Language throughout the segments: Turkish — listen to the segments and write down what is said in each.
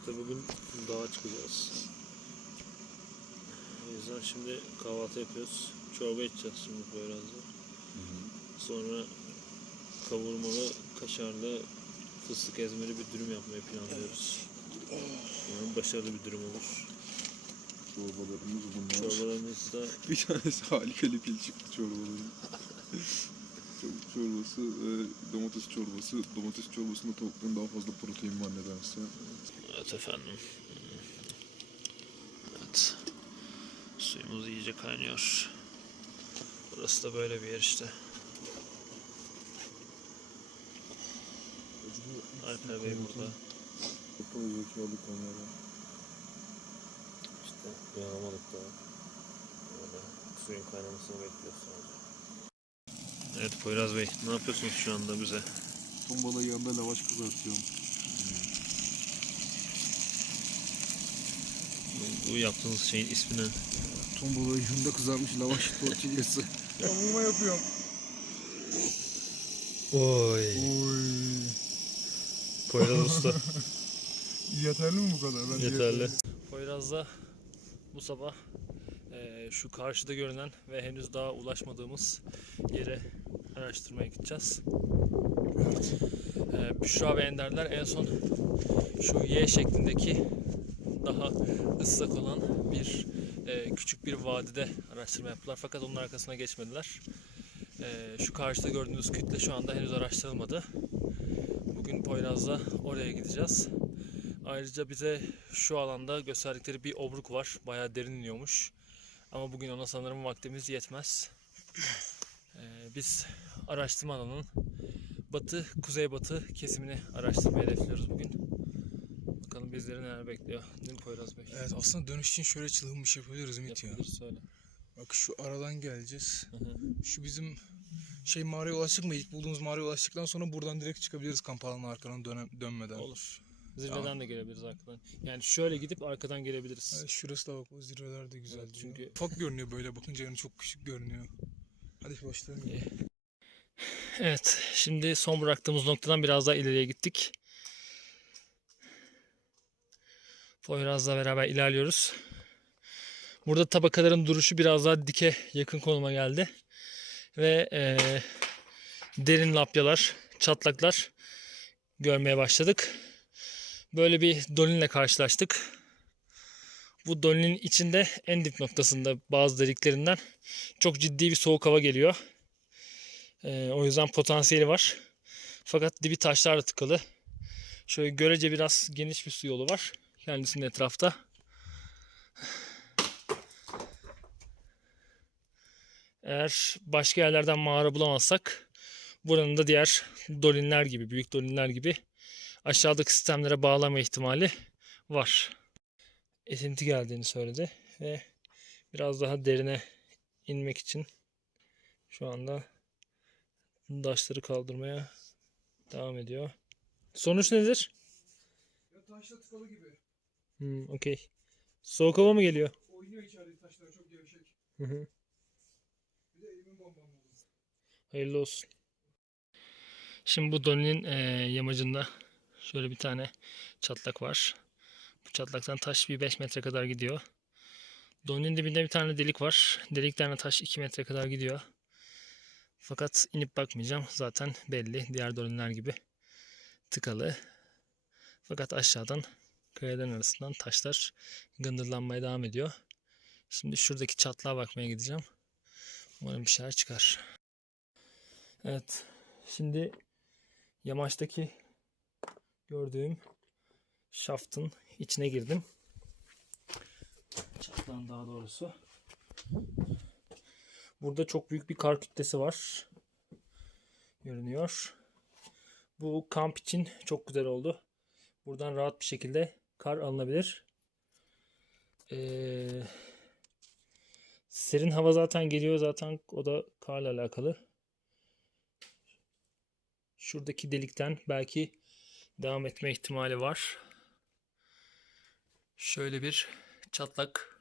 İşte bugün dağa çıkacağız. O yüzden şimdi kahvaltı yapıyoruz. Çorba içeceğiz şimdi Poyraz'da. Sonra kavurmalı, kaşarlı, fıstık ezmeli bir dürüm yapmayı planlıyoruz. Umarım başarılı bir dürüm olur. Çorbalarımız bunlar. Çorbalarımız da Bir tanesi harika lifil çıktı çorbaların. Çorbası, e, domates çorbası. Domates çorbasında tavuktan daha fazla protein var nedense. Evet efendim. Evet. Suyumuz iyice kaynıyor. Burası da böyle bir yer işte. Alper Bey burada. Yapay zekalı kamera. İşte uyanamadık daha. Böyle suyun kaynamasını bekliyoruz sadece. Evet Poyraz Bey ne yapıyorsunuz şu anda bize? Ton balığı yanında lavaş kızartıyorum. Bu, bu yaptığınız şeyin ismi ne? Ton balığı yanında kızarmış lavaş tortillası. Kavurma yapıyorum. Oy. Oy. Poyraz Usta. Yeterli mi bu kadar? Bence Yeterli. Poyraz'da bu sabah eee, şu karşıda görünen ve henüz daha ulaşmadığımız yere araştırmaya gideceğiz. Eee Büşra ve Enderler en son şu Y şeklindeki daha ıslak olan bir eee, küçük bir vadide araştırma yaptılar fakat onun arkasına geçmediler. Eee, şu karşıda gördüğünüz kütle şu anda henüz araştırılmadı. Bugün Poyraz'da oraya gideceğiz. Ayrıca bize şu alanda gösterdikleri bir obruk var. Bayağı derin iniyormuş. Ama bugün ona sanırım vaktimiz yetmez. Ee, biz araştırma alanının batı, kuzeybatı kesimini araştırmayı hedefliyoruz bugün. Bizleri neler bekliyor. Değil mi Poyraz Bey? Evet aslında dönüş için şöyle çılgın bir şey yapabiliriz Ümit ya. Yapabilir, söyle. Bak şu aradan geleceğiz. Hı hı. Şu bizim şey mağaraya ulaştık mı? İlk bulduğumuz mağaraya ulaştıktan sonra buradan direkt çıkabiliriz kamp alanına arkadan dönem, dönmeden. Olur. Zirveden de gelebiliriz arkadan. Yani şöyle gidip arkadan gelebiliriz. Evet, şurası da bak o zirveler de güzel. Evet, çünkü- Ufak görünüyor böyle bakınca yani çok küçük görünüyor. Hadi başlayalım. İyi. Evet, şimdi son bıraktığımız noktadan biraz daha ileriye gittik. Poyraz'la beraber ilerliyoruz. Burada tabakaların duruşu biraz daha dike yakın konuma geldi. Ve eee, derin lapyalar, çatlaklar görmeye başladık. Böyle bir dolinle karşılaştık. Bu dolinin içinde en dip noktasında bazı deliklerinden çok ciddi bir soğuk hava geliyor. Ee, o yüzden potansiyeli var. Fakat dibi taşlarla tıkalı. Şöyle görece biraz geniş bir su yolu var. Kendisinin etrafta. Eğer başka yerlerden mağara bulamazsak buranın da diğer dolinler gibi, büyük dolinler gibi aşağıdaki sistemlere bağlama ihtimali var. Esinti geldiğini söyledi ve biraz daha derine inmek için şu anda taşları kaldırmaya devam ediyor. Sonuç nedir? Ya taşla tıkalı gibi. Hmm, okey. Soğuk hava mı geliyor? Oynuyor içeride taşlar çok gevşek. Hı hı. Bir de elimin bombam oldu. Hayırlı olsun. Şimdi bu doninin eee, yamacında şöyle bir tane çatlak var. Bu çatlaktan taş bir 5 metre kadar gidiyor. Doninin dibinde bir tane delik var. Delikten de taş 2 metre kadar gidiyor. Fakat inip bakmayacağım. Zaten belli. Diğer dolinler gibi tıkalı. Fakat aşağıdan kayaların arasından taşlar gındırlanmaya devam ediyor. Şimdi şuradaki çatlağa bakmaya gideceğim. Umarım bir şeyler çıkar. Evet. Şimdi yamaçtaki gördüğüm şaftın içine girdim. Çatlağın daha doğrusu. Burada çok büyük bir kar kütlesi var. Görünüyor. Bu kamp için çok güzel oldu. Buradan rahat bir şekilde kar alınabilir. Ee, serin hava zaten geliyor zaten o da karla alakalı. Şuradaki delikten belki devam etme ihtimali var. Şöyle bir çatlak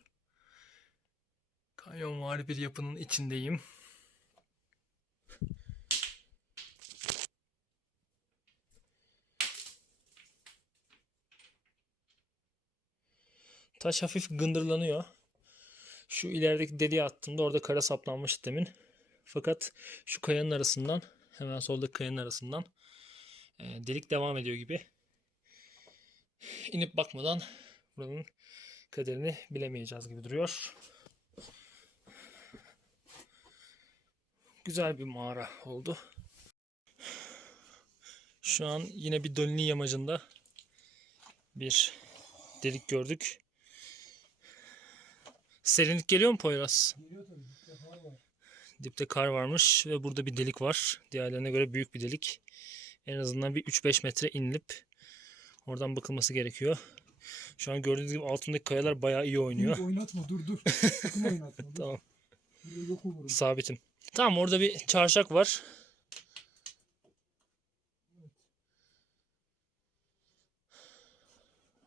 kanyonvari bir yapının içindeyim. Taş hafif gındırlanıyor. Şu ilerideki deliğe attığımda orada kara saplanmıştı demin. Fakat şu kayanın arasından hemen soldaki kayanın arasından e, delik devam ediyor gibi. İnip bakmadan buranın kaderini bilemeyeceğiz gibi duruyor. Güzel bir mağara oldu. Şu an yine bir Dolini yamacında bir delik gördük. Serinlik geliyor mu Poyraz? Dipte kar varmış ve burada bir delik var. Diğerlerine göre büyük bir delik. En azından bir 3-5 metre inilip oradan bakılması gerekiyor. Şu an gördüğünüz gibi altındaki kayalar bayağı iyi oynuyor. Oynatma dur dur. Sakın oynatma. dur. Tamam. Sabitim. Tamam orada bir çarşak var.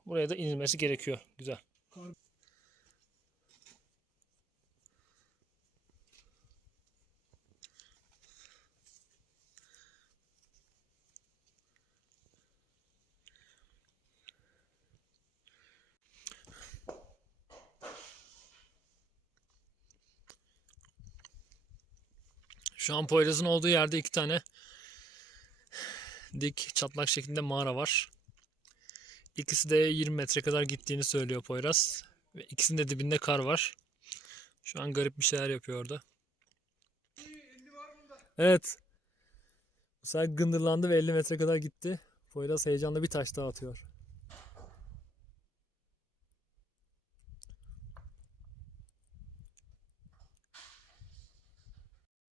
Buraya da inilmesi gerekiyor. Güzel. Şu an Poyraz'ın olduğu yerde iki tane dik çatlak şeklinde mağara var. İkisi de 20 metre kadar gittiğini söylüyor Poyraz. Ve ikisinin de dibinde kar var. Şu an garip bir şeyler yapıyor orada. Evet. Sefer gındırlandı ve 50 metre kadar gitti. Poyraz heyecanla bir taş daha atıyor.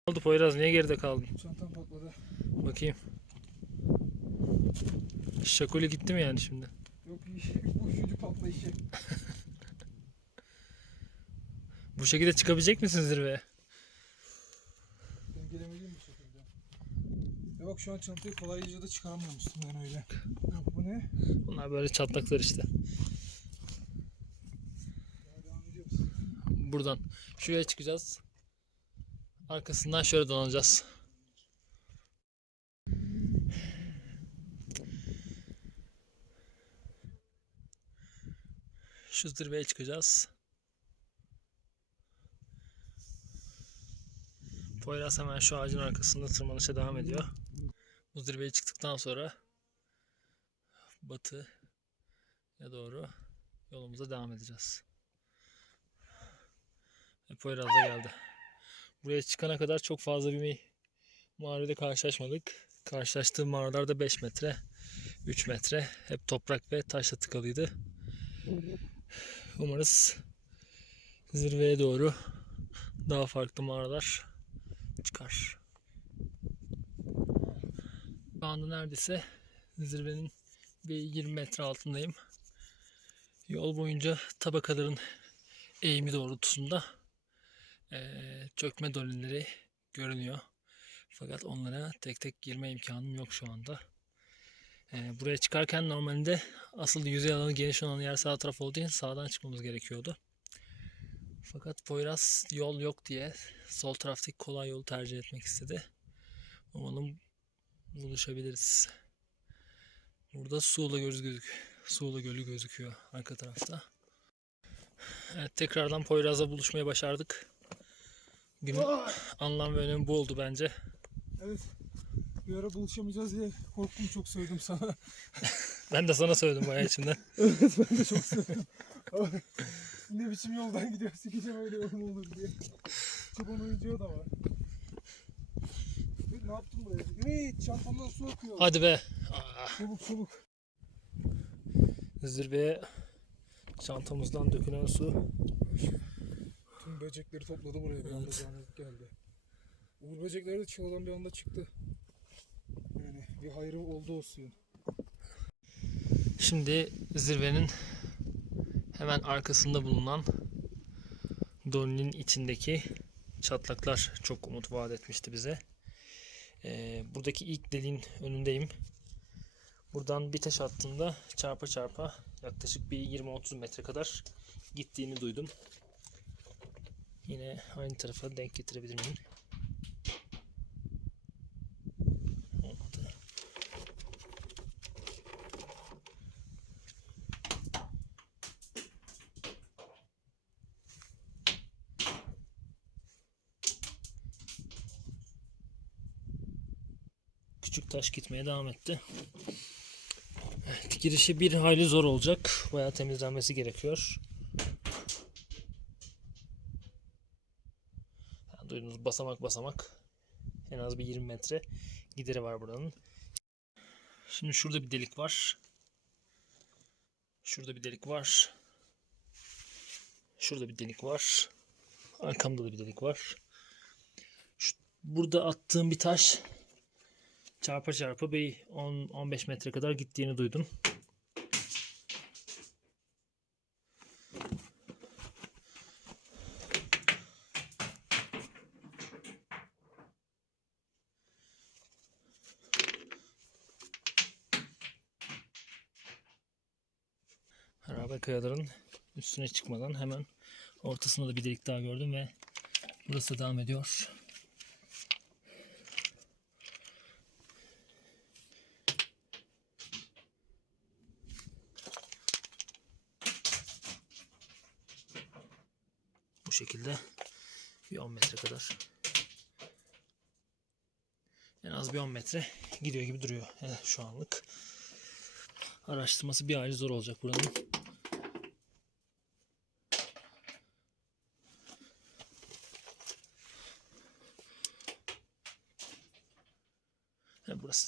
Oldu Poyraz? Niye geride kaldın? Çantam patladı. Bakayım. Şakuli gitti mi yani şimdi? Yok. Bu üçüncü patlayışı. Bu şekilde çıkabilecek misin zirveye? Dengelemediğim bir şekilde. Ve bak şu an çantayı kolayca da çıkaramıyorum üstümden öyle. Yok bu ne? Bunlar böyle çatlaklar işte. Buradan şuraya çıkacağız. Arkasından şöyle dolanacağız. Şu zirveye çıkacağız. Poyraz hemen şu ağacın arkasında tırmanışa devam ediyor. Bu zirveye çıktıktan sonra batıya doğru yolumuza devam edeceğiz. Poyraz da geldi. Buraya çıkana kadar çok fazla bir mağarada karşılaşmadık. Karşılaştığım mağaralarda 5 metre, 3 metre hep toprak ve taşla tıkalıydı. Umarız zirveye doğru daha farklı mağaralar çıkar. Şu anda neredeyse zirvenin bir 20 metre altındayım. Yol boyunca tabakaların eğimi doğrultusunda çökme dolinleri görünüyor. Fakat onlara tek tek girme imkanım yok şu anda. Buraya çıkarken normalde asıl yüzey alanı geniş olan yer sağ taraf olduğu için sağdan çıkmamız gerekiyordu. Fakat Poyraz yol yok diye sol taraftaki kolay yolu tercih etmek istedi. Umarım buluşabiliriz. Burada Suğla Gölü gözük Suğla Gölü gözüküyor arka tarafta. Evet tekrardan Poyraz'la buluşmaya başardık. Günün anlam ve önemi bu oldu bence. Evet. Bir ara buluşamayacağız diye korktum çok söyledim sana. Ben de sana söyledim bayağı içimden. evet ben de çok söyledim. Ne biçim yoldan gidiyoruz sikeceğim öyle yol mu olur diye. Çoban oyuncuya da var. Ne yaptın buraya? Evet çantamdan su akıyor. Hadi be. Aa, Çabuk çabuk. zirveye çantamızdan dökülen su. Böcekleri topladı buraya bir anda canlılık geldi. Uğur böcekleri de çığlıdan bir anda çıktı. Yani bir hayrı oldu o suyun. Şimdi zirvenin hemen arkasında bulunan Dolinin içindeki çatlaklar çok umut vaat etmişti bize. Ee, buradaki ilk deliğin önündeyim. Buradan bir taş attığımda çarpa çarpa yaklaşık bir 20-30 metre kadar gittiğini duydum yine aynı tarafa denk getirebilir miyim? Küçük taş gitmeye devam etti. Evet, girişi bir hayli zor olacak. Bayağı temizlenmesi gerekiyor. Basamak basamak. En az bir 20 metre gideri var buranın. Şimdi şurada bir delik var. Şurada bir delik var. Şurada bir delik var. Arkamda da bir delik var. Şu, burada attığım bir taş çarpa çarpa bir 10-15 metre kadar gittiğini duydum. Harabe kayaların üstüne çıkmadan hemen ortasında da bir delik daha gördüm ve burası devam ediyor. Bu şekilde bir 10 metre kadar. En az bir 10 metre gidiyor gibi duruyor şu anlık. Araştırması bir ayrı zor olacak buranın.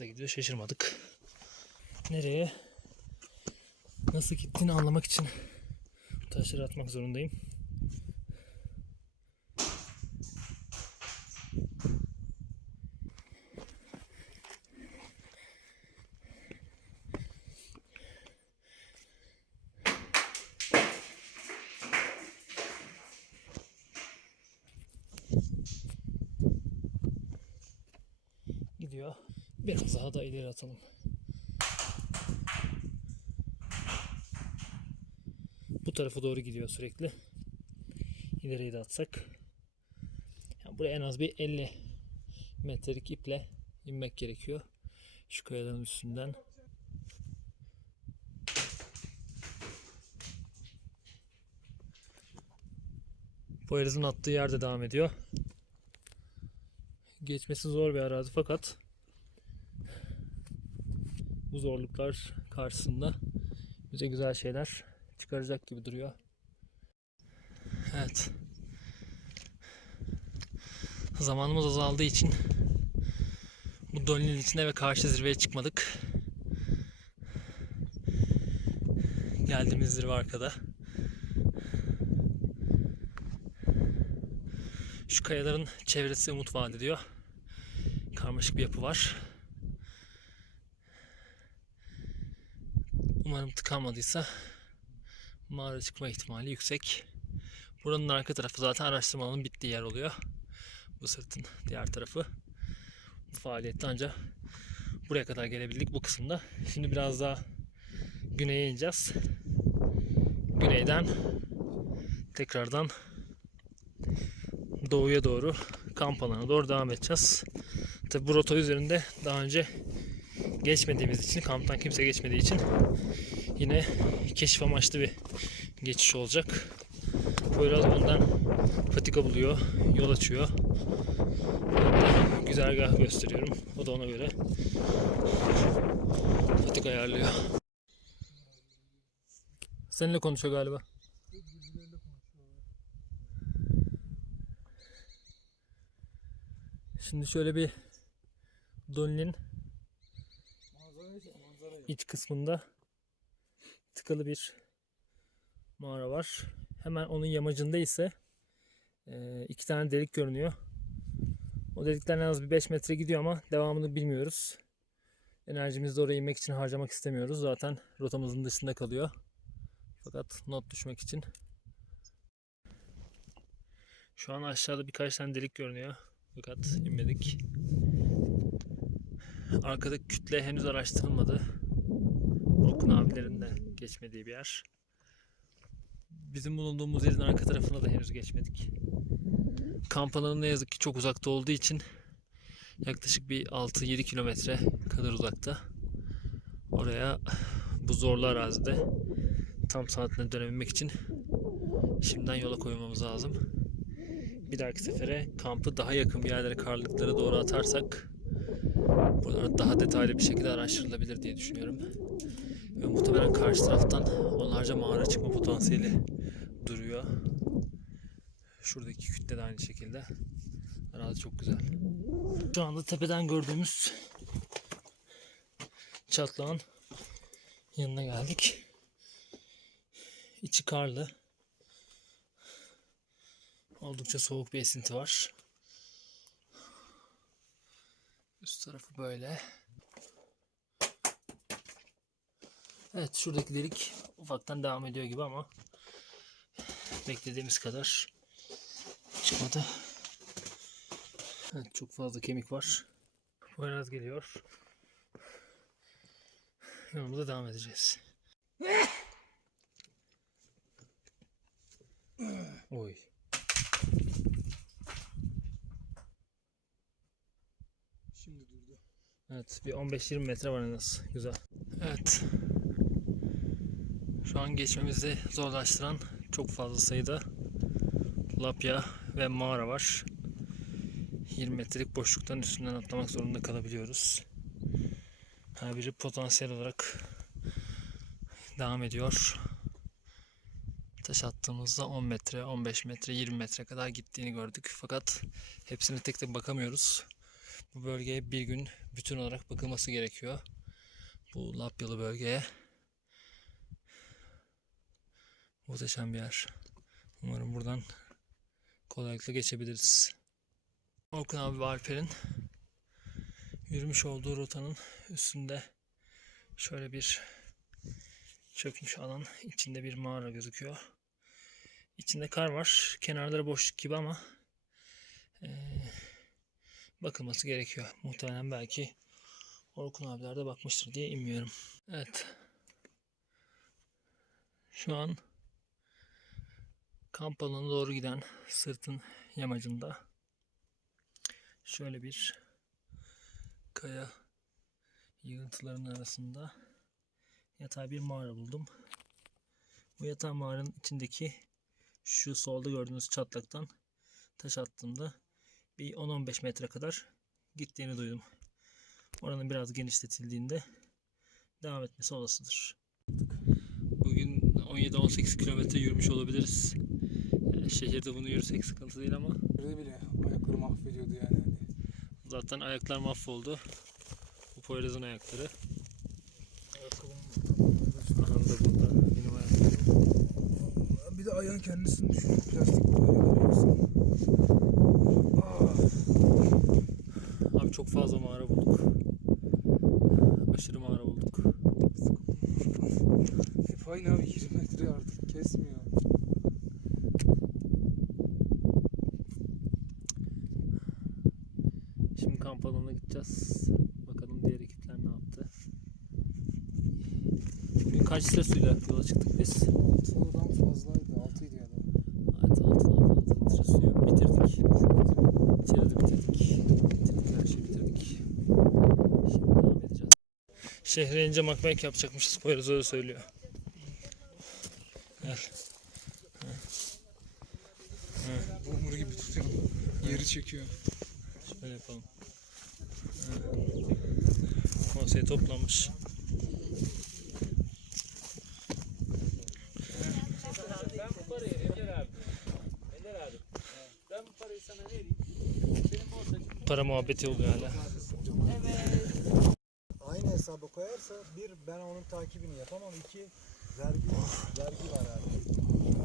Da gidiyor şaşırmadık. Nereye? Nasıl gittiğini anlamak için taşları atmak zorundayım. Gidiyor. Biraz daha da ileri atalım. Bu tarafa doğru gidiyor sürekli. İleriye de atsak. Yani buraya en az bir 50 metrelik iple inmek gerekiyor. Şu kayaların üstünden. Bu erizin attığı yerde devam ediyor. Geçmesi zor bir arazi fakat bu zorluklar karşısında bize güzel şeyler çıkaracak gibi duruyor. Evet. Zamanımız azaldığı için bu dolinin içine ve karşı zirveye çıkmadık. Geldiğimiz zirve arkada. Şu kayaların çevresi umut vaat ediyor. Karmaşık bir yapı var. Umarım tıkanmadıysa mağara çıkma ihtimali yüksek. Buranın arka tarafı zaten araştırmanın bittiği yer oluyor. Bu sırtın diğer tarafı. Bu faaliyette ancak buraya kadar gelebildik bu kısımda. Şimdi biraz daha güneye ineceğiz. Güneyden tekrardan doğuya doğru kamp alanına doğru devam edeceğiz. Tabi bu rota üzerinde daha önce geçmediğimiz için, kamptan kimse geçmediği için yine keşif amaçlı bir geçiş olacak. Poyraz önden patika buluyor, yol açıyor. Güzergah gösteriyorum. O da ona göre patika ayarlıyor. Seninle konuşuyor galiba. Şimdi şöyle bir manzaraya. İç kısmında tıkalı bir mağara var. Hemen onun yamacında ise e, iki tane delik görünüyor. O delikten en az bir 5 metre gidiyor ama devamını bilmiyoruz. Enerjimizi de oraya inmek için harcamak istemiyoruz. Zaten rotamızın dışında kalıyor. Fakat not düşmek için. Şu an aşağıda birkaç tane delik görünüyor. Fakat inmedik. Arkadaki kütle henüz araştırılmadı. Orkun abilerin de geçmediği bir yer. Bizim bulunduğumuz yerin arka tarafına da henüz geçmedik. Kamp alanı ne yazık ki çok uzakta olduğu için yaklaşık bir 6-7 kilometre kadar uzakta. Oraya bu zorlu arazide tam saatine dönebilmek için şimdiden yola koyulmamız lazım. Bir dahaki sefere kampı daha yakın bir yerlere karlıklara doğru atarsak Buralar daha detaylı bir şekilde araştırılabilir diye düşünüyorum. Ve muhtemelen karşı taraftan onlarca mağara çıkma potansiyeli duruyor. Şuradaki kütle de aynı şekilde. Arazi çok güzel. Şu anda tepeden gördüğümüz çatlağın yanına geldik. İçi karlı. Oldukça soğuk bir esinti var. Üst tarafı böyle. Evet şuradaki delik ufaktan devam ediyor gibi ama beklediğimiz kadar çıkmadı. Evet çok fazla kemik var. Poyraz geliyor. Yolumuza devam edeceğiz. Oy. Şimdi durdu. Evet bir 15-20 metre var en az. Güzel. Evet. Şu an geçmemizi zorlaştıran çok fazla sayıda lapya ve mağara var. 20 metrelik boşluktan üstünden atlamak zorunda kalabiliyoruz. Her biri potansiyel olarak devam ediyor. Taş attığımızda 10 metre, 15 metre, 20 metre kadar gittiğini gördük. Fakat hepsine tek tek bakamıyoruz. Bu bölgeye bir gün bütün olarak bakılması gerekiyor. Bu Lapyalı bölgeye. Muhteşem bir yer. Umarım buradan kolaylıkla geçebiliriz. Orkun abi ve Alper'in yürümüş olduğu rotanın üstünde şöyle bir çökmüş alan. içinde bir mağara gözüküyor. İçinde kar var. Kenarları boşluk gibi ama eee bakılması gerekiyor. Muhtemelen belki Orkun abiler de bakmıştır diye inmiyorum. Evet. Şu an kamp alanına doğru giden sırtın yamacında şöyle bir kaya yığıntılarının arasında yatay bir mağara buldum. Bu yatay mağaranın içindeki şu solda gördüğünüz çatlaktan taş attığımda bir 10-15 metre kadar gittiğini duydum. Oranın biraz genişletildiğinde devam etmesi olasıdır. Bugün 17-18 kilometre yürümüş olabiliriz. Yani şehirde bunu yürüsek sıkıntı değil ama Öyle bile ayakları mahvediyordu yani. zaten ayaklar mahvoldu. Bu Poyraz'ın ayakları. Aha da burada benim ayaklarım. Bir de ayağın kendisini düşün. Plastik musun? Ah. Abi çok fazla mağara bulduk. Aşırı mağara bulduk. Hep aynı abi 20 metre artık kesmiyor. Şimdi kamp alanına gideceğiz. Bakalım diğer ekipler ne yaptı. Bugün kaç litre suyla yola çıktık biz? 6'dan fazlaydı. 6'ydı ya da. Evet 6'dan fazla litre suyu bitirdik. İçeri de bitirdik. Bitirdik her şeyi bitirdik. Şimdi devam edeceğiz. Şehre ince makmek yapacakmışız. Poyraz öyle söylüyor. Gel. Bumur gibi tutuyorum. Yeri çekiyor. Şöyle yapalım. Konsey toplanmış. Para muhabbeti oluyor hala. Aynı hesaba koyarsa bir ben onun takibini yapamam. iki vergi vergi var abi.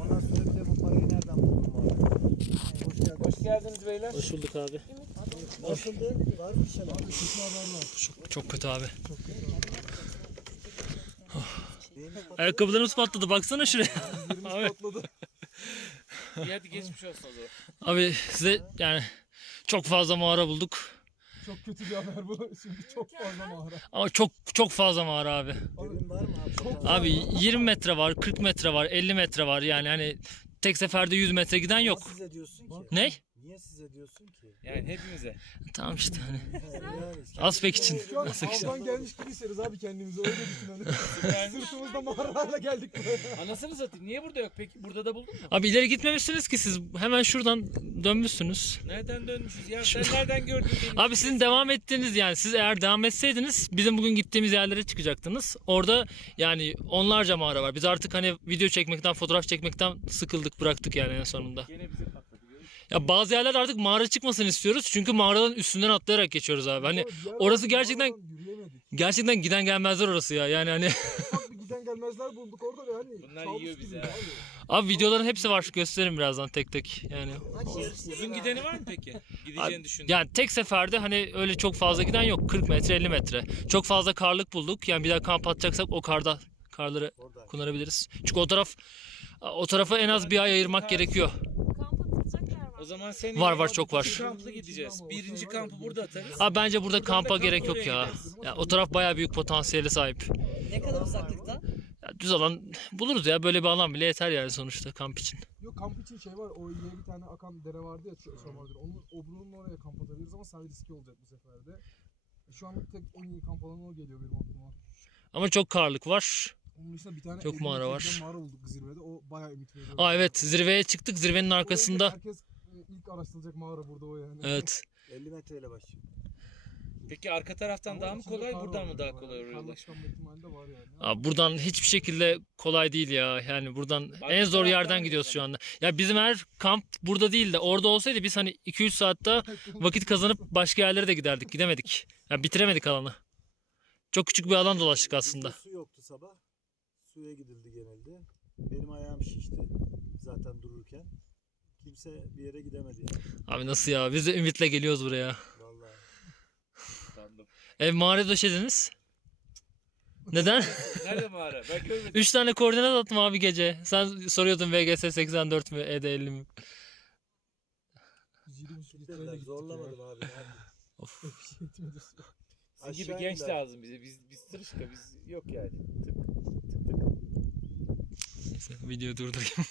Ondan sonra bir de bu parayı nereden buldum var. Hoş geldin. Hoş geldiniz beyler. Hoş bulduk abi. Nasıldı? Var mı bir şeyler? Abi Çok, çok kötü abi. Benim Ayakkabılarımız patladı. Baksana şuraya. abi, İyi hadi geçmiş olsun o zaman. abi size yani çok fazla mağara bulduk. Çok kötü bir haber bu. Şimdi çok fazla mağara. Ama çok çok fazla mağara abi. Benim var mı abi? Abi 20 metre var, 40 metre var, 50 metre var. Yani hani tek seferde 100 metre giden yok. Ediyorsun ki? Ne? Niye size diyorsun ki? Yani hepimize. Tamam işte hani. Aspek için. Aspek için. avdan gelmiş gibi hissediyoruz abi kendimizi öyle düşünelim. Sırtımızda mağaralarla geldik buraya. Anasını satayım. Niye burada yok peki? Burada da buldun mu? Abi ileri gitmemişsiniz ki siz. Hemen şuradan dönmüşsünüz. Nereden dönmüşüz ya? Sen nereden gördün beni? Abi sizin devam ettiğiniz yani siz eğer devam etseydiniz bizim bugün gittiğimiz yerlere çıkacaktınız. Orada yani onlarca mağara var. Biz artık hani video çekmekten, fotoğraf çekmekten sıkıldık, bıraktık yani en sonunda. Gene bize? Ya bazı yerler artık mağara çıkmasını istiyoruz. Çünkü mağaraların üstünden atlayarak geçiyoruz abi. Hani orası gerçekten- mağaradan gerçekten giden gelmezler orası ya. Yani hani giden gelmezler bulduk orada ve hani. Bunlar yiyor bizi ha. abi. abi videoların hepsi var. Gösteririm birazdan tek tek. Yani Uzun gideni var mı peki? Gideceğini düşün. yani tek seferde hani öyle çok fazla giden yok. 40 metre, 50 metre. Çok fazla karlık bulduk. Yani bir daha kamp atacaksak o karda karları kullanabiliriz. Çünkü o taraf o tarafa en az bir ay ayırmak gerekiyor. Kamp atılacak yer var. O zaman seni Var, var, çok var. Kamplı gideceğiz. Birinci kampı burada atarız. Abi bence burada Buradan da kampa gerek yok ya. gideriz. ya. O taraf bayağı büyük potansiyele sahip. Ne kadar uzaklıkta? Ya düz alan buluruz ya. Böyle bir alan bile yeter yani sonuçta kamp için. Yok kamp için şey var. O ileri bir tane akan dere vardı ya Ç- Çomar'da. Onun obrunun oraya kamp atabiliriz ama sadece riski olacak bu sefer de. Şu an tek en iyi kamp alanı o geliyor benim aklıma. Ama çok karlık var. Onun dışında bir tane Çok 50 mağara metreden var. Mağara bulduk zirvede. O bayağı ümit veriyor. Aa evet zirveye çıktık. Zirvenin arkasında. Herkes ilk araştırılacak mağara burada o yani. Evet. 50 metreyle başlıyor. Peki arka taraftan Ama daha mı içinde kolay, kar buradan var mı daha yani. kolay oraya Karla ulaşmak? çıkanma ihtimali de var yani. Abi buradan hiçbir şekilde kolay değil ya. Yani buradan en zor yerden gidiyoruz şu anda. Ya bizim her kamp burada değil de orada olsaydı biz hani 2-3 saatte vakit kazanıp başka yerlere de giderdik. Gidemedik. Ya bitiremedik alanı. Çok küçük bir alan dolaştık aslında. Su yoktu sabah. Suya gidildi genelde. Benim ayağım şişti zaten dururken. Kimse bir yere gidemedi yani. Abi nasıl ya? Biz de ümitle geliyoruz buraya. Vallahi. Sandım. Ev mağara döşediniz. Neden? Nerede mağara? Ben görmedim. 3 tane koordinat attım abi gece. Sen soruyordun VGS 84 mü ED 50 mi? 120 litreyle Dediler, gittik zorlamadım abi. Of. şey. Sizin gibi Aşağı genç indiler. lazım bize. Biz biz tırışka biz yok yani. Tık tık tık. Neyse videoyu durdurayım.